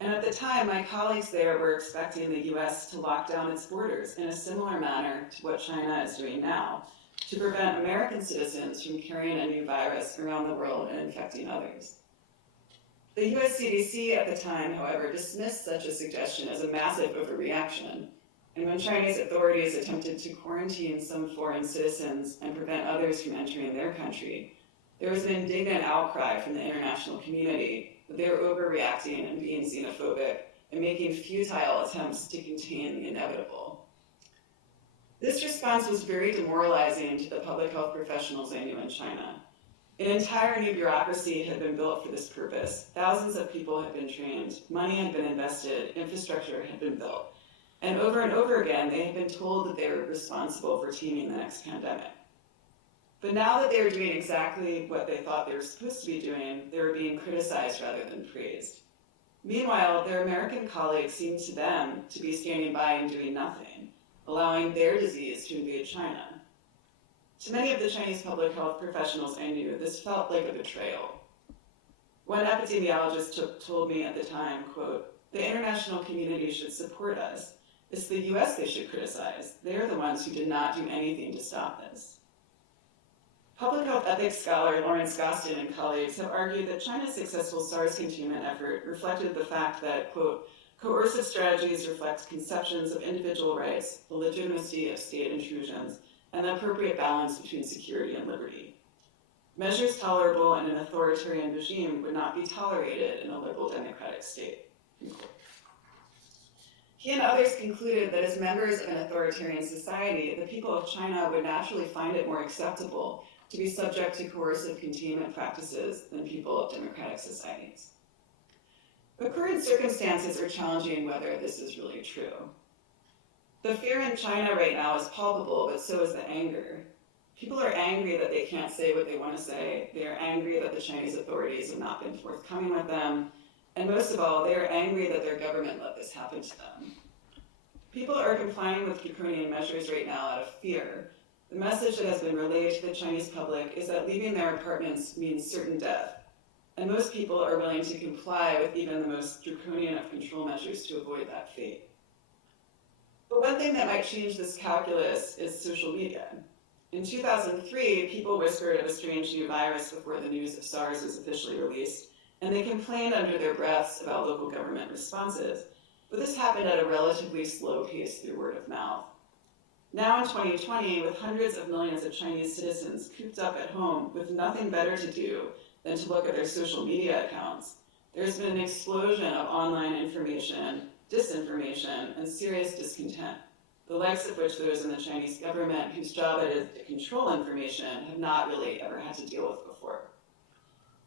and at the time, my colleagues there were expecting the US to lock down its borders in a similar manner to what China is doing now, to prevent American citizens from carrying a new virus around the world and infecting others. The US CDC at the time, however, dismissed such a suggestion as a massive overreaction, and when Chinese authorities attempted to quarantine some foreign citizens and prevent others from entering their country, there was an indignant outcry from the international community that they were overreacting and being xenophobic and making futile attempts to contain the inevitable. This response was very demoralizing to the public health professionals I knew in China. An entire new bureaucracy had been built for this purpose. Thousands of people had been trained, money had been invested, infrastructure had been built. And over again, they had been told that they were responsible for taming the next pandemic. But now that they were doing exactly what they thought they were supposed to be doing, they were being criticized rather than praised. Meanwhile, their American colleagues seemed to them to be standing by and doing nothing, allowing their disease to invade China. To many of the Chinese public health professionals I knew, this felt like a betrayal. One epidemiologist told me at the time, quote, "The international community should support us. It's the US they should criticize. They're the ones who did not do anything to stop this." Public health ethics scholar Lawrence Gostin and colleagues have argued that China's successful SARS containment effort reflected the fact that, quote, "coercive strategies reflect conceptions of individual rights, the legitimacy of state intrusions, and the appropriate balance between security and liberty. Measures tolerable in an authoritarian regime would not be tolerated in a liberal democratic state." He and others concluded that as members of an authoritarian society, the people of China would naturally find it more acceptable to be subject to coercive containment practices than people of democratic societies. But current circumstances are challenging whether this is really true. The fear in China right now is palpable, but so is the anger. People are angry that they can't say what they want to say. They are angry that the Chinese authorities have not been forthcoming with them. And most of all, they are angry that their government let this happen to them. People are complying with draconian measures right now out of fear. The message that has been relayed to the Chinese public is that leaving their apartments means certain death. And most people are willing to comply with even the most draconian of control measures to avoid that fate. But one thing that might change this calculus is social media. In 2003, people whispered of a strange new virus before the news of SARS was officially released, and they complained under their breaths about local government responses. But this happened at a relatively slow pace through word of mouth. Now in 2020, with hundreds of millions of Chinese citizens cooped up at home with nothing better to do than to look at their social media accounts, there's been an explosion of online information, disinformation, and serious discontent, the likes of which those in the Chinese government whose job it is to control information have not really ever had to deal with before.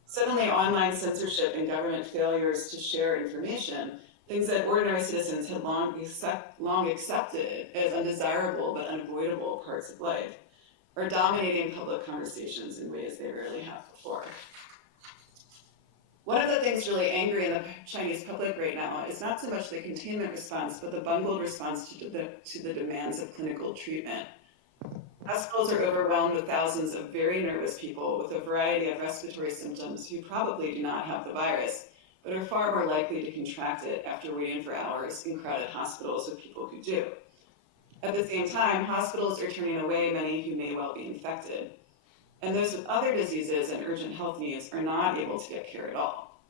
Suddenly, online censorship and government failures to share information, things that ordinary citizens had long accepted as undesirable but unavoidable parts of life, are dominating public conversations in ways they rarely have before. One of the things really angry in the Chinese public right now is not so much the containment response, but the bungled response to the demands of clinical treatment. Hospitals are overwhelmed with thousands of very nervous people with a variety of respiratory symptoms who probably do not have the virus, but are far more likely to contract it after waiting for hours in crowded hospitals with people who do. At the same time, hospitals are turning away many who may well be infected. And those with other diseases and urgent health needs are not able to get care at all.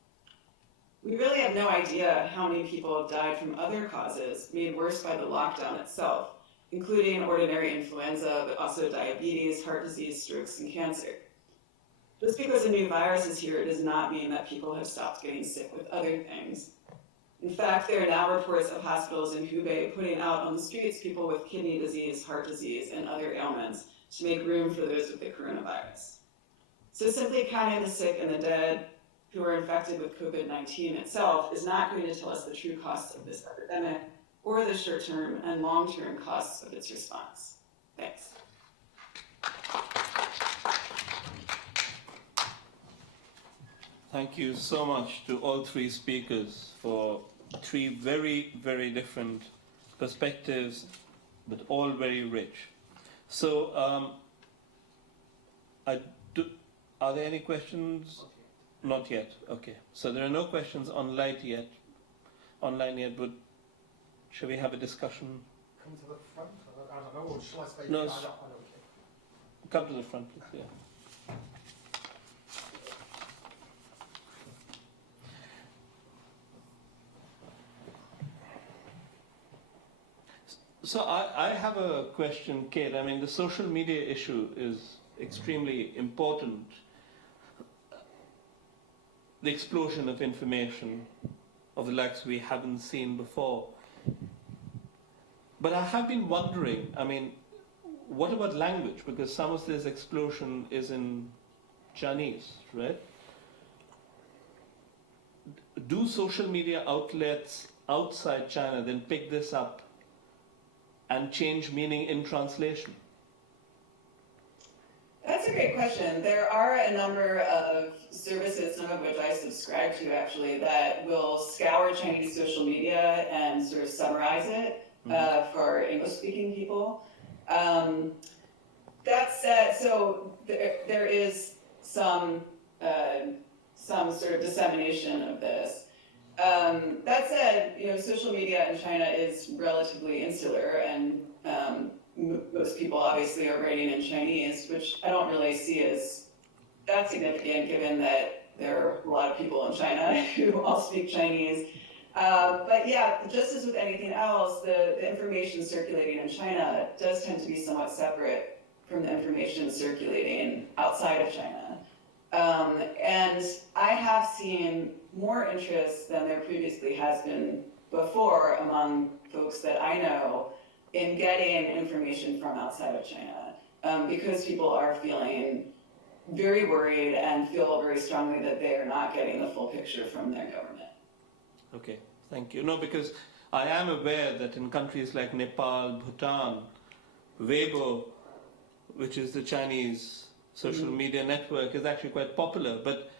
We really have no idea how many people have died from other causes made worse by the lockdown itself, including ordinary influenza, but also diabetes, heart disease, strokes, and cancer. Just because a new virus is here does not mean that people have stopped getting sick with other things. In fact, there are now reports of hospitals in Hubei putting out on the streets people with kidney disease, heart disease, and other ailments to make room for those with the coronavirus. So simply counting the sick and the dead who are infected with COVID-19 itself is not going to tell us the true costs of this epidemic or the short-term and long-term costs of its response. Thanks. Thank you so much to all three speakers for three very, very different perspectives, but all very rich. So, are there any questions? Not yet. Okay. So there are no questions online yet. But shall we have a discussion? Come to the front. I don't know. Or shall I stay? No, I don't care. come to the front, please. Yeah. So I have a question, Kate. I mean, the social media issue is extremely important. The explosion of information of the likes we haven't seen before. But I have been wondering, I mean, what about language? Because some of this explosion is in Chinese, right? Do social media outlets outside China then pick this up and change meaning in translation? That's a great question. There are a number of services, some of which I subscribe to actually, that will scour Chinese social media and sort of summarize it for English-speaking people. That said, so there is some sort of dissemination of this. That said, social media in China is relatively insular, and most people obviously are writing in Chinese, which I don't really see as that significant, given that there are a lot of people in China who all speak Chinese. But yeah, just as with anything else, the information circulating in China does tend to be somewhat separate from the information circulating outside of China. And I have seen more interest than there previously has been before among folks that I know in getting information from outside of China, because people are feeling very worried and feel very strongly that they are not getting the full picture from their government. Okay, thank you. No, because I am aware that in countries like Nepal, Bhutan, Weibo, which is the Chinese social media network, is actually quite popular. But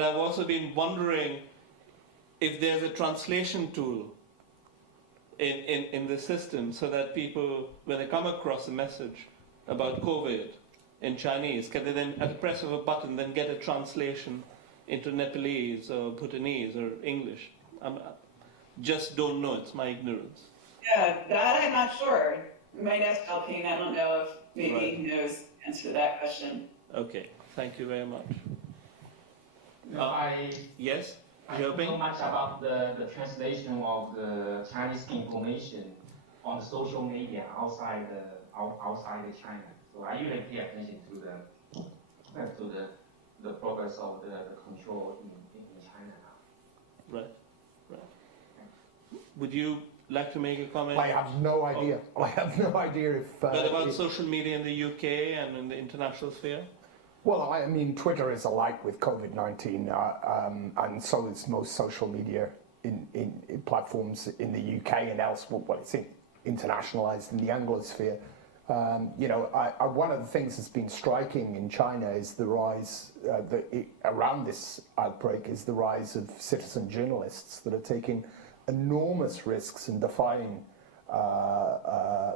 I've also been wondering if there's a translation tool in the system so that people, when they come across a message about COVID in Chinese, can they then, at the press of a button, then get a translation into Nepalese or Bhutanese or English? I just don't know. It's my ignorance. Yeah, that I'm not sure. We might ask Xiaoping. I don't know if maybe he knows the answer to that question. Okay, thank you very much. Yes? I don't know much about the translation of the Chinese information on the social media outside of China. So I usually pay attention to the progress of the control in China now. Right. Would you like to make a comment? I have no idea. I have no idea if... but about social media in the UK and in the international sphere? Well, I mean, Twitter is alike with COVID-19, and so is most social media in platforms in the UK and elsewhere. Well, it's internationalized in the Anglosphere. One of the things that's been striking in China is the rise, around this outbreak, is the rise of citizen journalists that are taking enormous risks in defying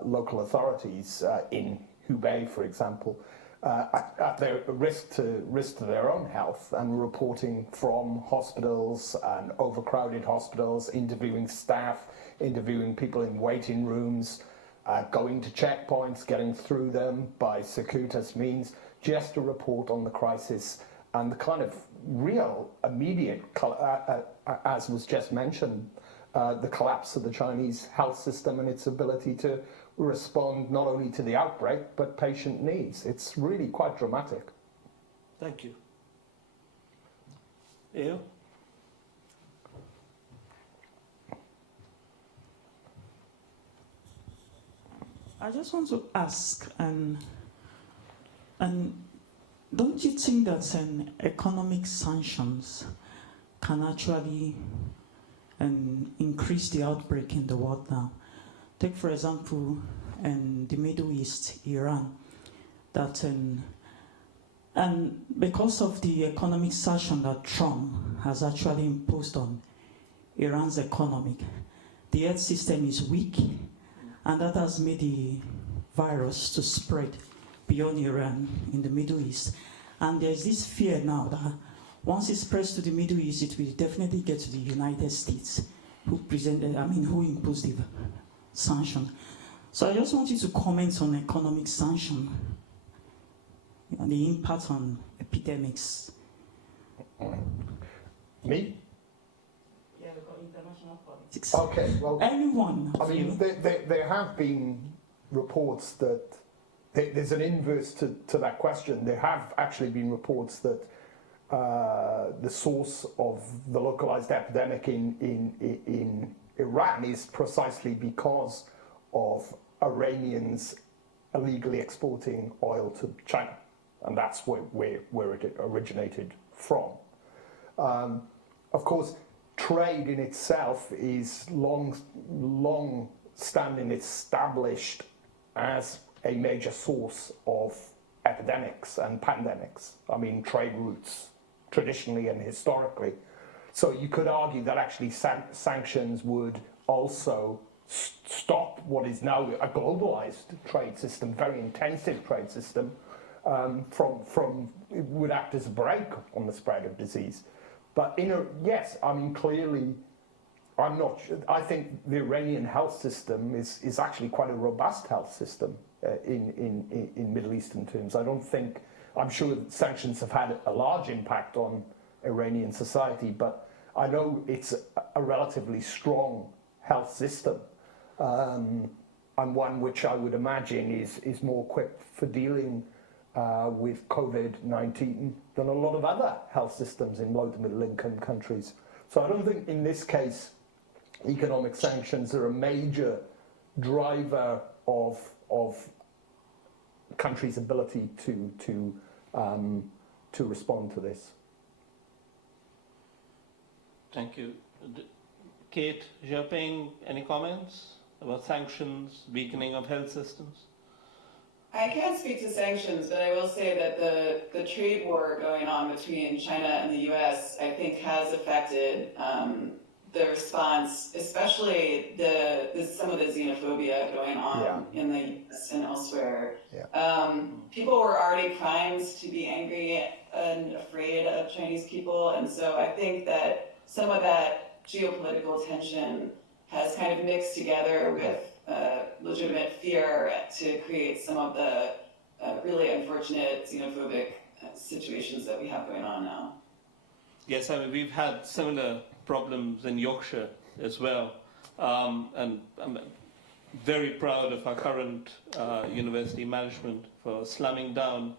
local authorities in Hubei, for example, at their risk to their own health, and reporting from hospitals and overcrowded hospitals, interviewing staff, interviewing people in waiting rooms, going to checkpoints, getting through them by circuitous means, just to report on the crisis and the kind of real immediate, as was just mentioned, the collapse of the Chinese health system and its ability to respond not only to the outbreak but patient needs. It's really quite dramatic. Thank you. You? I just want to ask, and don't you think that economic sanctions can actually increase the outbreak in the world now? Take, for example, the Middle East, Iran, that and because of the economic sanction that Trump has actually imposed on Iran's economy, the health system is weak, and that has made the virus to spread beyond Iran in the Middle East. And there's this fear now that once it spreads to the Middle East, it will definitely get to the United States, who imposed the sanction. So I just want you to comment on economic sanction and the impact on epidemics. Me? Yeah, because international politics. Okay, well, Anyone. I mean, there have been reports that there's an inverse to that question. There have actually been reports that the source of the localized epidemic in Iran is precisely because of Iranians illegally exporting oil to China, and that's where it originated from. Of course, trade in itself is long standing established as a major source of epidemics and pandemics. I mean, trade routes traditionally and historically. So you could argue that actually sanctions would also stop what is now a globalized trade system, very intensive trade system, from it would act as a brake on the spread of disease. But yes, I mean, clearly, I'm not sure. I think the Iranian health system is actually quite a robust health system in Middle Eastern terms. I'm sure that sanctions have had a large impact on Iranian society, but I know it's a relatively strong health system, and one which I would imagine is more equipped for dealing with COVID-19 than a lot of other health systems in low to middle income countries. So I don't think in this case economic sanctions are a major driver of countries' ability to to respond to this. Thank you. Kate, Xiaoping, any comments about sanctions, weakening of health systems? I can't speak to sanctions, but I will say that the trade war going on between China and the US, I think, has affected the response, especially some of the xenophobia going on in the US and elsewhere. Yeah. People were already primed to be angry and afraid of Chinese people, and so I think that some of that geopolitical tension has kind of mixed together with legitimate fear to create some of the really unfortunate xenophobic situations that we have going on now. Yes, I mean, we've had similar problems in Yorkshire as well, and I'm very proud of our current university management for slamming down.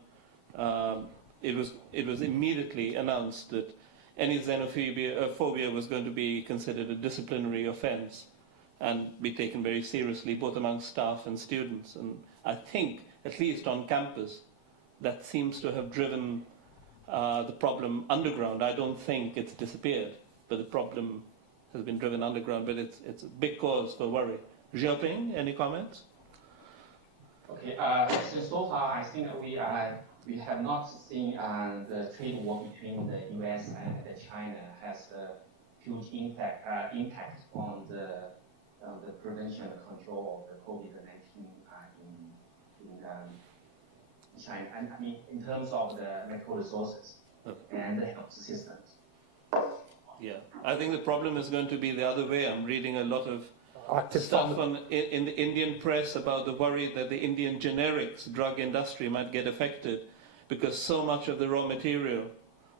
It was immediately announced that any xenophobia was going to be considered a disciplinary offence and be taken very seriously, both among staff and students. And I think, at least on campus, that seems to have driven the problem underground. I don't think it's disappeared, but the problem has been driven underground, but it's a big cause for worry. Xiaoping, any comments? Okay, so far I think we have not seen the trade war between the US and China has a huge impact on the prevention and control of the COVID-19 in China, and I mean in terms of the medical resources and the health systems. Yeah, I think the problem is going to be the other way. I'm reading a lot of Active stuff in the Indian press about the worry that the Indian generics drug industry might get affected because so much of the raw material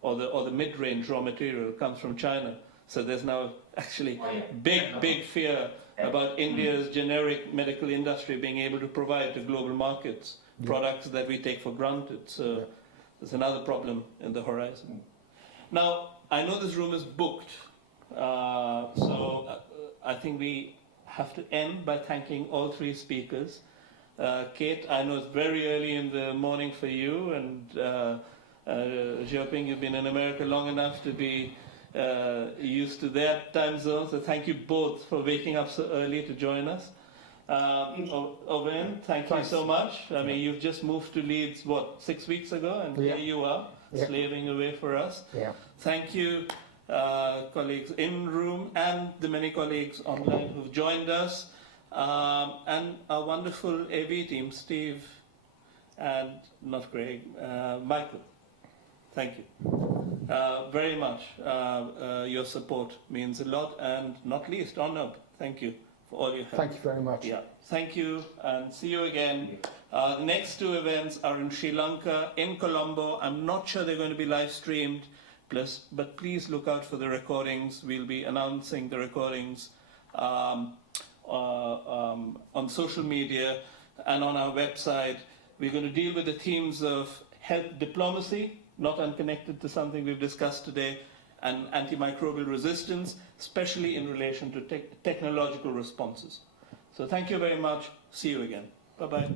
or the mid-range raw material comes from China. So there's now actually big fear about India's generic medical industry being able to provide to global markets products that we take for granted. So there's another problem in the horizon. Now, I know this room is booked, so I think we have to end by thanking all three speakers. Kate, I know it's very early in the morning for you, and Xiaoping, you've been in America long enough to be used to their time zone, so thank you both for waking up so early to join us. Owain, thank you so much. I mean, you've just moved to Leeds, 6 weeks ago, and here you are, slaving away for us. Yeah. Thank you, colleagues in room and the many colleagues online who've joined us, and our wonderful AV team, Steve and not Greg, Michael. Thank you very much. Your support means a lot, and not least, Arnab, thank you for all your help. Thank you very much. Yeah, thank you, and see you again. The next two events are in Sri Lanka, in Colombo. I'm not sure they're going to be live streamed, but please look out for the recordings. We'll be announcing the recordings on social media and on our website. We're going to deal with the themes of health diplomacy, not unconnected to something we've discussed today, and antimicrobial resistance, especially in relation to technological responses. So thank you very much. See you again. Bye-bye.